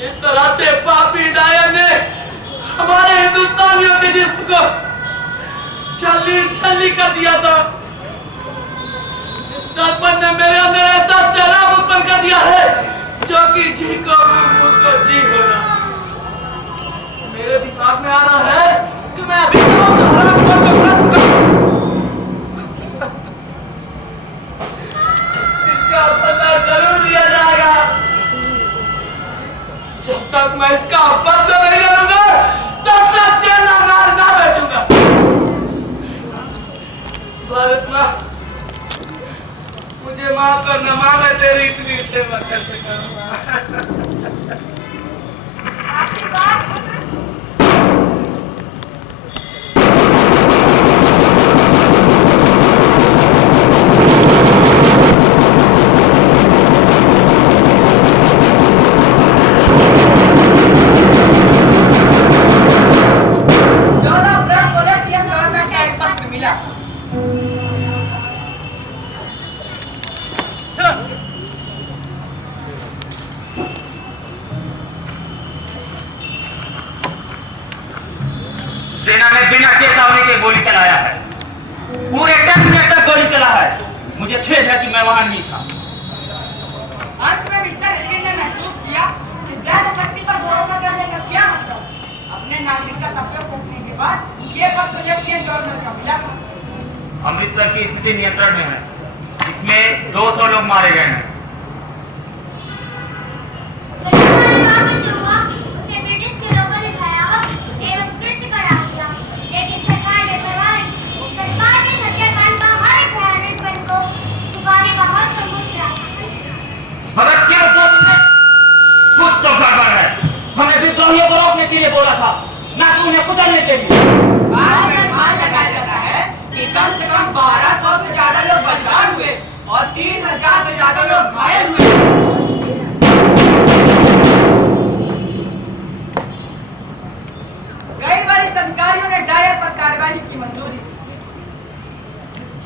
जिस तरह से पापी डायर ने हमारे हिंदुस्तानियों के जिस्म को छल्ली छल्ली कर दिया था, इस दर्पण ने मेरे अंदर ऐसा सैलाब उत्पन्न कर दिया है जो कि जी को मुझको जी होना। मेरे दिमाग में आ रहा है कि मैं अभी इसका पता जरूर लिया जाएगा। जब तक मैं इसका बदला नहीं लूंगा भारत माँ, मुझे माफ करना माँ, मैं तेरी इतनी सेवा कर सका माँ। सेना ने बिना चेतावनी के गोली चलाया है, पूरे 10 मिनट तक गोली चला है। मुझे खेद है कि मैं वहां नहीं था। अंत में मिस्टर एडविन ने महसूस किया कि ज्यादा शक्ति पर भरोसा करने का क्या मतलब। अपने नागरिक का तबका सोचने के बाद ये पत्र लेफ्टिनेंट गवर्नर का मिला था। अमृतसर की स्थिति नियंत्रण में है, इसमें 200 लोग मारे गए हैं। जलियांवाला बाग में जो हुआ उसे ब्रिटिश के लोगों ने भयावह एवं कृत्य करार दिया, लेकिन सरकार बेपरवाह रही। सरकार ने हत्याकांड का हर एक भयानक पल को छुपाने का हर संभव प्रयास किया। मगर क्यों बोलते? कुछ तो गड़बड़ है। हमने विद्रोहियों को रोकने के लिए बोला था, ना कि उन्हें कुचलने के लिए। बाद में अनुमान लगाया जाता है कि कम से कम 1200 से ज्यादा लोग बलिदान हुए और 3000 से ज्यादा लोग घायल हुए। कई वरिष्ठ अधिकारियों ने डायर पर कार्रवाई की मंजूरी दी।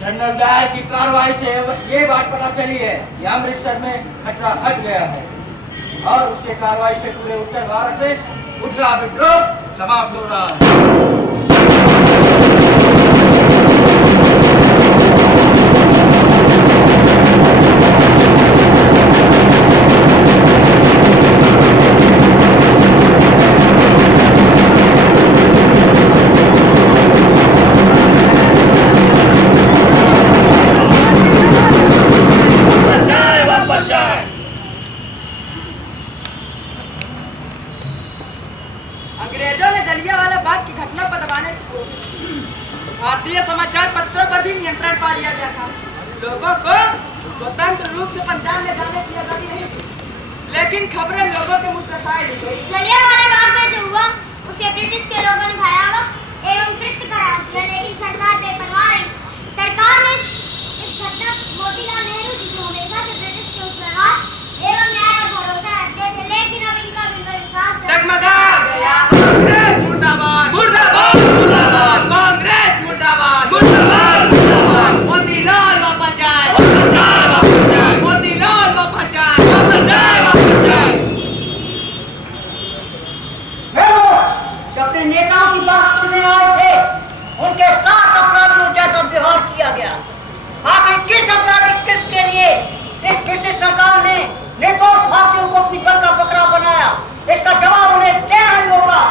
जनरल डायर की कार्रवाई से ये बात पता चली है कि अमृतसर में खतरा हट गया है और उसके कार्रवाई से पूरे उत्तर भारत में उठा विद्रोह समाप्त हो रहा है। अंग्रेजों ने जलियांवाला बाग की घटना को दबाने की कोशिश की। भारतीय समाचार पत्रों पर भी नियंत्रण पा लिया गया था। लोगों को स्वतंत्र रूप से पंजाब में जाने की आजादी नहीं थी, लेकिन खबरें लोगों के मुंह से खाई ली गई। जलियांवाला बाग में जो हुआ उसे ब्रिटिश के लोगों ने भयावह एवं कृत्य करार दिया, लेकिन सरकार बेपरवाह रही। सरकार ने इस घटना मोतीलाल नेहरू जी जो हमेशा से ब्रिटिश के उपहार एवं न्याय पर भरोसा रखते थे, लेकिन अब इनका बिल्कुल विश्वास डगमगा गया। कांग्रेस मुर्दाबाद, मुर्दाबाद, मुर्दाबाद। कांग्रेस मुर्दाबाद, मुर्दाबाद, मुर्दाबाद। मोतीलाल वापस जाए, वापस जाए। मोतीलाल वापस जाए, वापस जाए, वापस जाए। जो अपने नेताओं की बात सुनने आए थे, उनके साथ अपराधियों जैसा व्यवहार किया गया। आखिर किस अपराधिक कृत्य के लिए इस ब्रिटिश सरकार ने निर्दोष भारतीयों को अपनी बल का बकरा बनाया, इसका जवाब उन्हें देना ही होगा।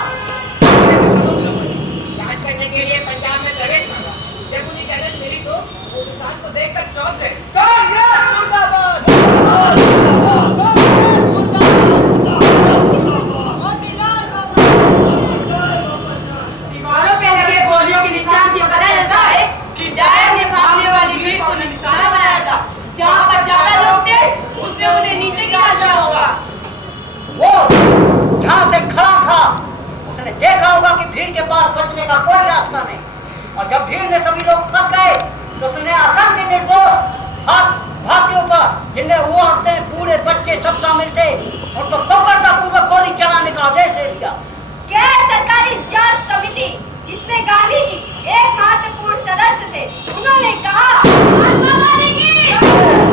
जांच करने के लिए पंजाब में प्रवेश मांगा। जब उन्हें इजाजत मिली तो उस इंसान को देखकर चौंक गए। कांग्रेस मुर्दाबाद, कांग्रेस मुर्दाबाद। मोतीलाल दीवारों पे लगे गोलियों के निशान से पता चलता है कि डायर ने भागने वाली भीड़ को निशाना बनाया था। जहां पर ज्यादा लोग थे, उसने उन्हें नीचे गिरा दिया होगा। वो जहाँ से खड़ा था, उसने देखा होगा कि भीड़ के पास बचने का कोई रास्ता नहीं, और जब भीड़ में सभी लोग फंस गए तो उसने आसान के निर्दोष भारतीयों पर, जिनमें वो औरतें, बूढ़े, बच्चे सब शामिल थे, उनको कपड़पूर्वक गोली चलाने का आदेश दे दिया। गैर सरकारी जांच समिति जिसमें गांधी जी एक महत्वपूर्ण सदस्य थे, उन्होंने कहा महात्मा गांधी की,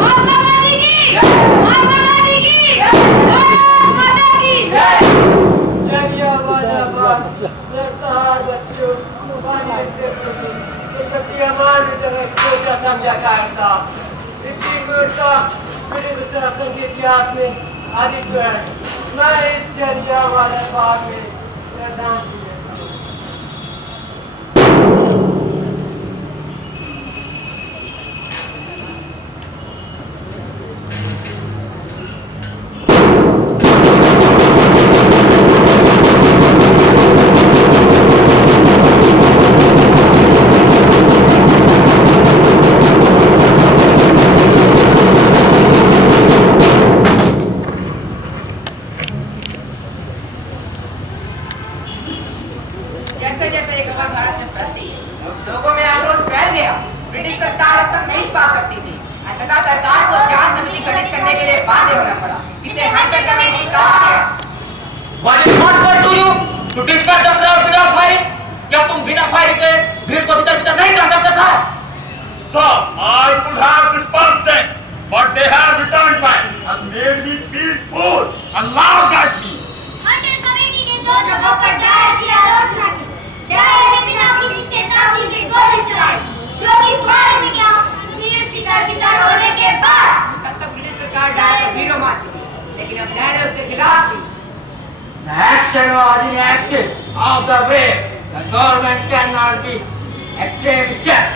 महात्मा गांधी की, महात्मा गांधी की, भारत माता की जय। जलियांवाला बाग बेसहारा बच्चों के प्रति हमारे सोचा समझा था। इसकी मूर्ता मेरे प्रशासन के इतिहास में आदित्य है। मैं इस जलियांवाला बाग में श्रद्धांजलि भीड़ को तितर बितर नहीं कर सकता था। Sir, I could have dispersed them, but they have returned back and made me feel fool and laughed at me. Murder committee ने 2 जगहों पर दायर की आलोचना की। दायर ने बिना किसी चेतावनी के गोली चलाई, जो कि तुम्हारे में क्या भीड़ तितर बितर होने के बाद तब तक ब्रिटिश सरकार दायर को वीरो मारती थी, लेकिन अब दायर ने उसके खिलाफ थी। The action was in excess of the brave. The government cannot be extreme step.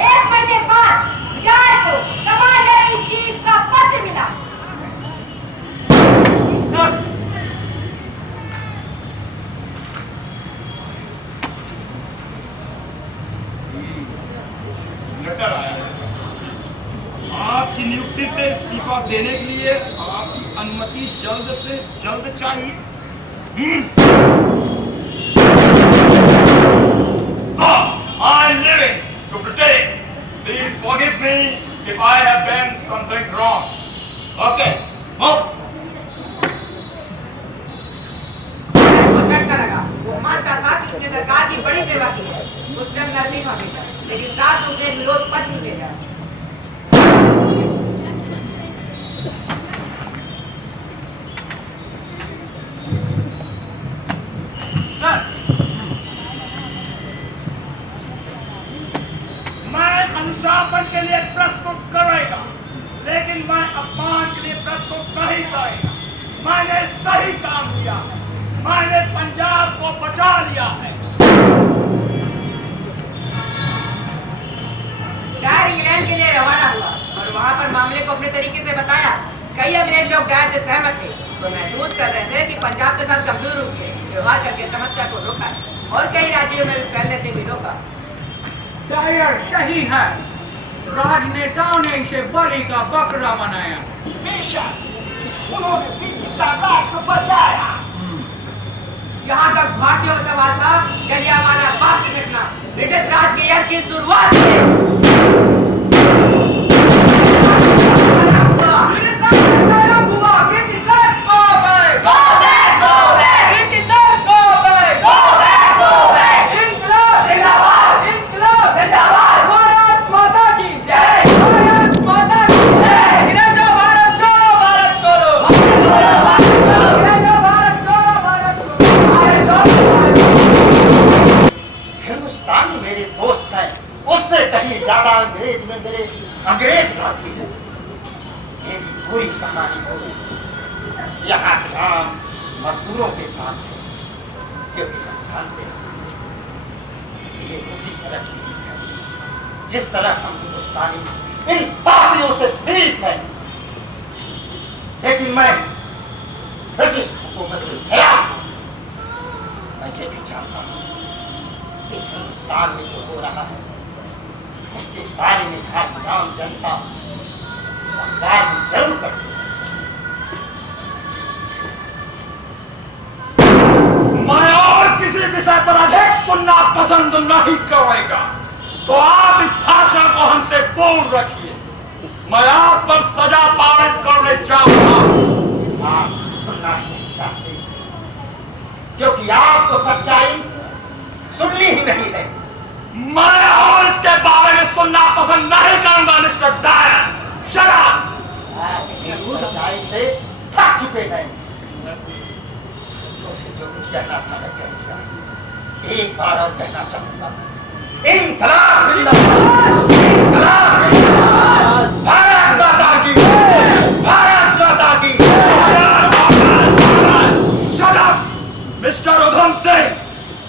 एक महीने बाद डायर को कमांडर इन चीफ का पत्र मिला। लेटर आया है। आपकी नियुक्ति से इस्तीफा देने के लिए आपकी अनुमति जल्द से जल्द चाहिए। Sir, I am living to protect. Please forgive me if I have done something wrong. Okay, move. वो झटका लगा। वो मानता था कि उसने सरकार की बड़ी सेवा की है। उसने अपना इस्तीफा भेजा, लेकिन साथ में उसने विरोध पत्र भी भेजा। मैं अनुशासन के लिए प्रस्तुत करेगा, लेकिन मैं अपमान के लिए प्रस्तुत नहीं करेगा। मैंने सही काम किया है, मैंने पंजाब को बचा लिया है। डायर इंग्लैंड के लिए रवाना हुआ और वहाँ पर मामले को अपने तरीके से बताया। कई अंग्रेज लोग डायर से सहमत थे, तो महसूस कर रहे थे कि पंजाब के साथ गंभीर रूप से व्यवहार करके समस्या को रोका है और कई राज्यों में भी फैलने से भी रोका। डायर सही है, राजनेताओं ने इसे बलि का बकरा बनाया। बेशक उन्होंने ब्रिटिश साम्राज्य को बचाया। जहाँ तक भारतीयों का सवाल था, जलियांवाला बाग की घटना ब्रिटिश राज के यज्ञ की शुरुआत थी। अंग्रेज साथी है। मेरी पूरी कहानी हो यहाँ काम मजदूरों के साथ है, क्योंकि हम जानते हैं कि ये उसी तरह की है जिस तरह हम हिंदुस्तानी इन पापियों से पीड़ित हैं। लेकिन मैं ब्रिटिश हुकूमत के खिलाफ हूं। मैं ये भी जानता हूँ कि हिंदुस्तान में जो हो रहा है उसके बारे में हर आम जनता अखबार में जरूर पढ़ती है। मैं और किसी विषय पर अधिक सुनना पसंद नहीं करेगा, तो आप इस भाषण को हमसे दूर रखिए। मैं आप पर सजा पारित करने चाहूंगा। आप सुनना ही नहीं चाहते, क्योंकि आपको सच्चाई सुननी ही नहीं है। मैं और इसके बारे में सुनना पसंद नहीं करूंगा मिस्टर डायर। शराब सच्चाई से थक चुके हैं। जो कुछ कहना था मैं कह दिया। एक बार और कहना चाहूंगा, इनकलाब जिंदाबाद, इनकलाब जिंदाबाद, भारत माता की, भारत माता की। Shut up, Mr. Udham Singh.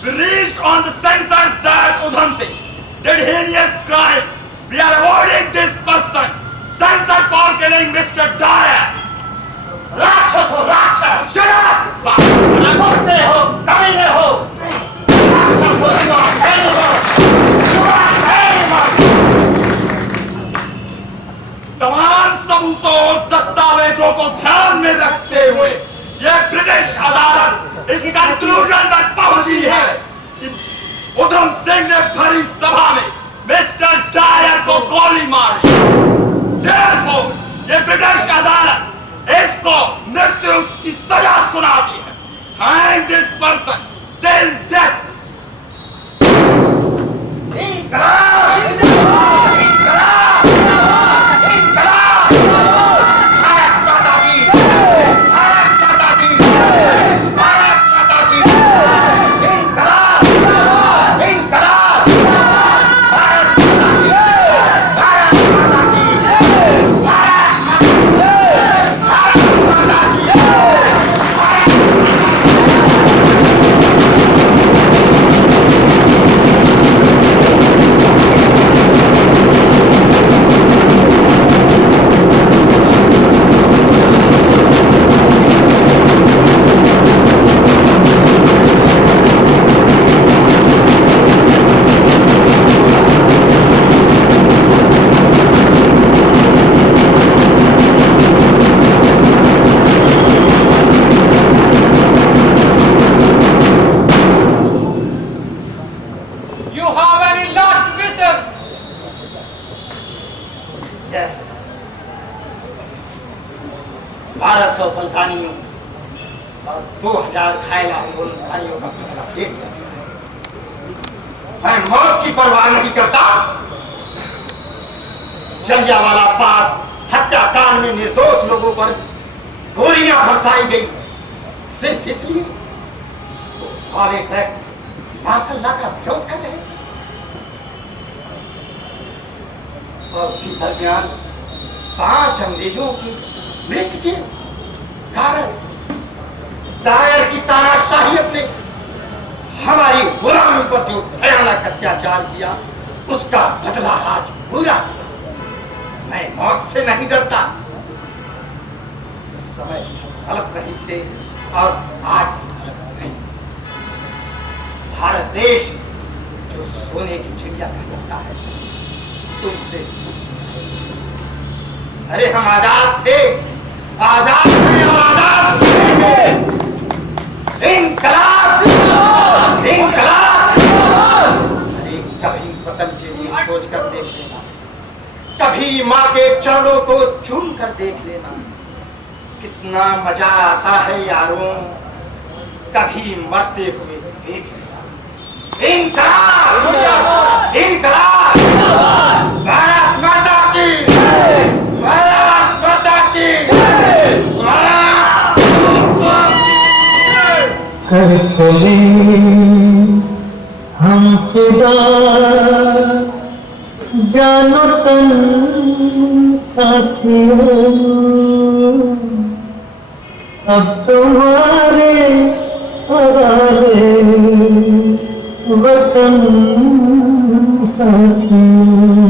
We reached on the censored that Udham Singh did heinous crime. We are avoiding this person. Censored for killing Mr. Dyer. राक्षस हो राक्षस। Shut up! बोलते हो, कमीने हो। राक्षस हो तमाम सबूतों और दस्तावेजों को ध्यान में रखते हुए यह ब्रिटिश अदालत इस कंक्लूजन पर पहुंची है कि उधम सिंह ने भरी सभा में मिस्टर डायर को गोली मारी। Therefore, ये ब्रिटिश अदालत इसको मृत्यु की सजा सुनाती है। Hang this person 1200 बलिदानियों और 2000 घायल आंदोलनकारियों का बदला दे दिया। मैं मौत की परवाह नहीं करता। जलियांवाला बाग हत्याकांड में निर्दोष लोगों पर गोलियां बरसाई गई सिर्फ इसलिए रॉलेट एक्ट मार्शल लॉ का विरोध कर रहे थे। और उसी दरमियान 5 अंग्रेजों की मृत्यु के कारण दायर की तानाशाही ने हमारी गुलामी पर जो भयानक अत्याचार किया उसका बदला आज पूरा किया। मैं मौत से नहीं डरता। उस समय गलत नहीं थे और आज भी गलत नहीं। भारत देश जो सोने की चिड़िया कहलाता है तुमसे, अरे हम आजाद थे, आजाद थे और आजाद रहेंगे। इंकलाब, इंकलाब। अरे कभी वतन के लिए सोच कर देख लेना, कभी माँ के चरणों को चूम कर देख लेना, कितना मजा आता है यारों, कभी मरते हुए देख लेना। इंकलाब, इंकलाब। भारत माता की, भारत माता की। कर चले हम फिदा जानो तन साथियों, अब तुम्हारे हवाले वतन साथियों।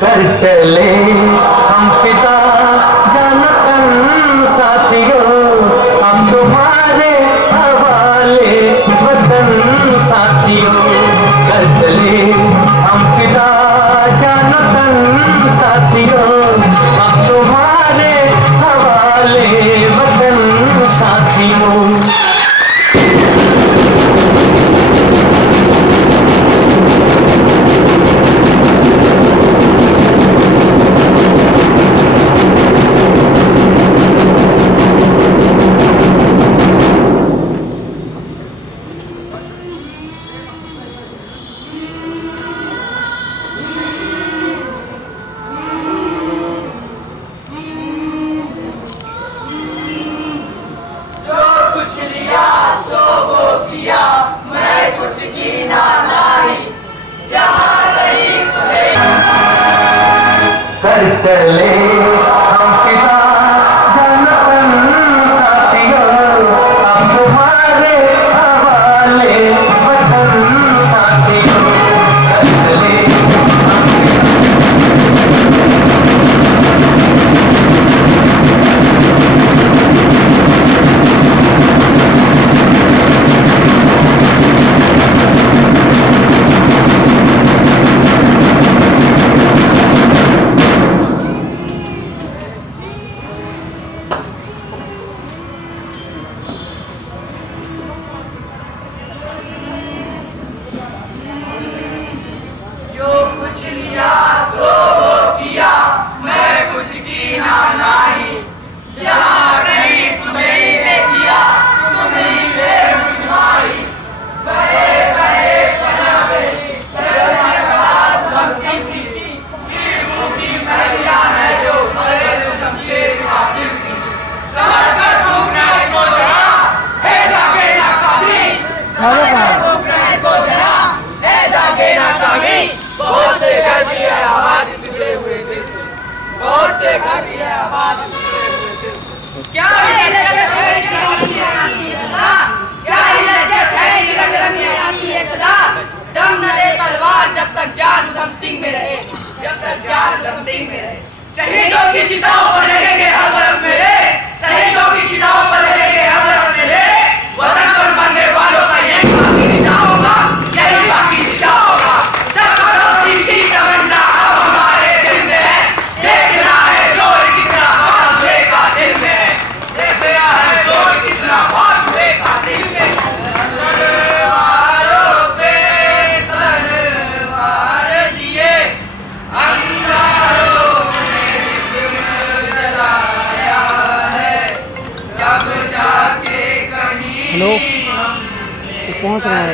कर चले हम पिता जनतन साथियों, हम तुम्हारे हवाले वतन साथियों। कर चले हम पिता जनतन साथियों, हम तुम्हारे हवाले वतन साथियों। कर चले हम पिता जनतन साथियों, हम तुम्हारे हवाले वतन साथियों। कर चले शहीदों की चिताओं पर लगेंगे हर बरस मेरे, शहीदों की चिताओं पर लगेंगे हर बरस मेरे। वतन पर मरने वालों का यही बाकी निशान होगा, यही बाकी निशान होगा। सरफरोशी की तमन्ना अब हमारे दिल में है, देखना है जोर कितना बाजुए का दिल में है, देखना है जोर कितना बाजुए का दिल में है। वारों पे हेलो पहुंच रहा है।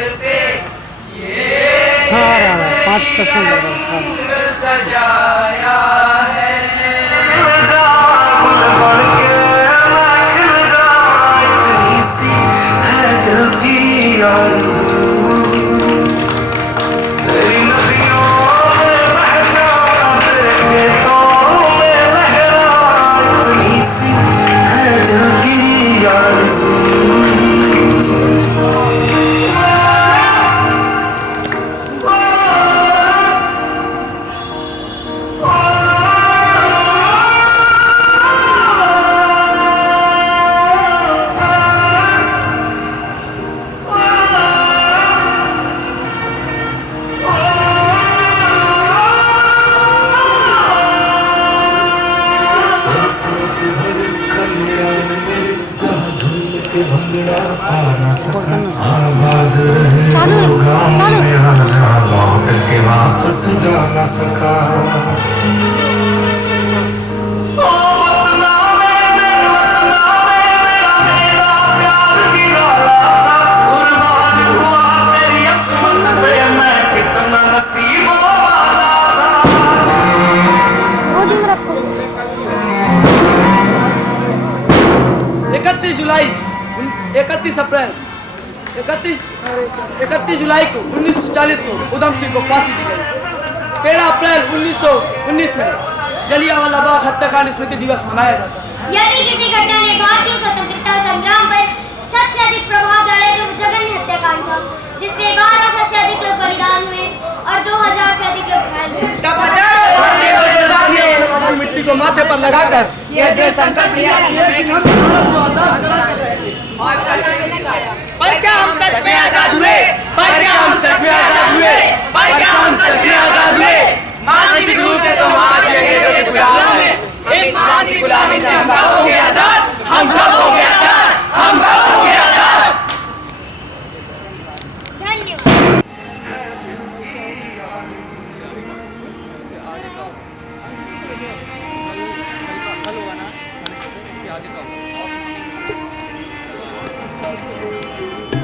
हाँ आ रहा है 5-10 मिनट लग रहा है। सजाया है दिल की आरज़ू तेरी नदियों में बह जाना तेरे खेतों में लहरा इतनी सी है दिल की आरज़ू आबाद रहे वो गाँव मेरा जहाँ लौट के वापस जा न सका ओ वतना मेरा प्यार निराला था कुर्बान हुआ तेरी असमत पे मैं कितना नसीबों वाला था 31 जुलाई 31 अप्रैल 31 जुलाई को 1940 को उधम सिंह को फांसी दी गई। 13 अप्रैल 1919 में जलियांवाला बाग हत्याकांड स्मृति दिवस मनाया जाता है। यदि किसी घटना ने भारतीय स्वतंत्रता संग्राम पर सबसे अधिक प्रभाव डाला तो वो जघन्य हत्याकांड था, जिसमें 1200 से अधिक लोग बलिदान हुए और 2000 से अधिक लोग घायल हुए। मिट्टी को माथे पर लगाकर ये जो संकल्प लिया पर क्या हम सच में आजाद हुए? पर क्या हम सच में आजाद हुए? पर क्या हम सच में आजाद हुए? मानसिक रूप से तो आज ये गुलाम है। इस मानसिक गुलामी से हम कब हो गए आजाद? हम कब हो गए आजाद? हम कब हो गए आजाद? धन्यवाद। Thank you.